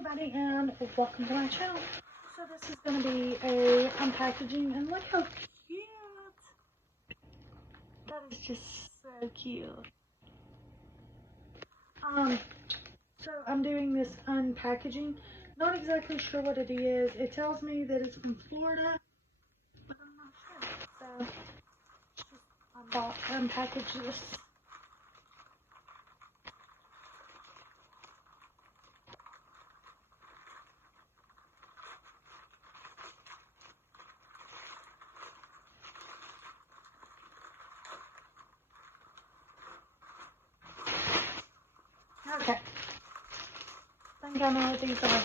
everybody, and welcome to my channel. So this is going to be a unpackaging, and look how cute. That is just so cute. So I'm doing this unpackaging. Not exactly sure what it is. It tells me that it's from Florida, but I'm not sure. So just unpackage this. Okay. I think I know what these are.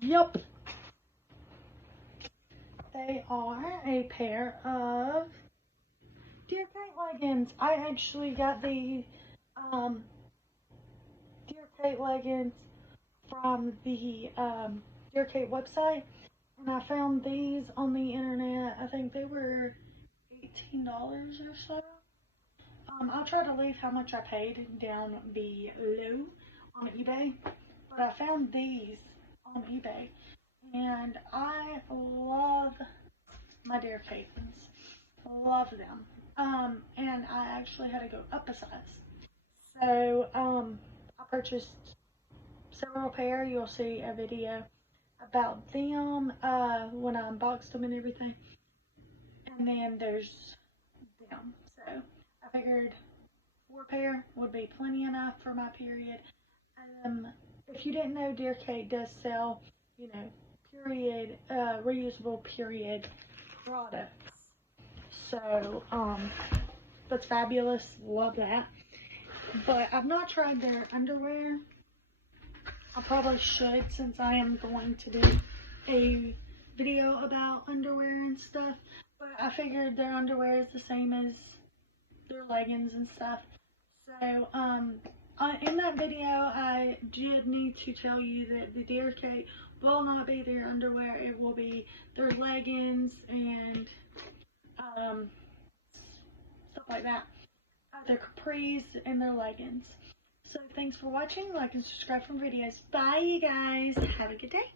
Yup. They are a pair of Deer Kate leggings. I actually got the Deer Kate leggings from the Deer Kate website, and I found these on the internet. I think they were $18 or so. I'll try to leave how much I paid down below on eBay, but I found these on eBay, and I love my Deer Caitons. Love them. And I actually had to go up a size. So, I purchased several pair. You'll see a video about them, when I unboxed them and everything. And then there's them. So, I figured 4 pair would be plenty enough for my period. If you didn't know, Deer Kate does sell, period, reusable period products. So, that's fabulous. Love that. But I've not tried their underwear. I probably should, since I am going to do a video about underwear and stuff. But I figured their underwear is the same as their leggings and stuff. So, in that video, I did need to tell you that the Deer Kate will not be their underwear. It will be their leggings and stuff like that. Their capris and their leggings. So thanks for watching. Like and subscribe for videos. Bye, you guys. Have a good day.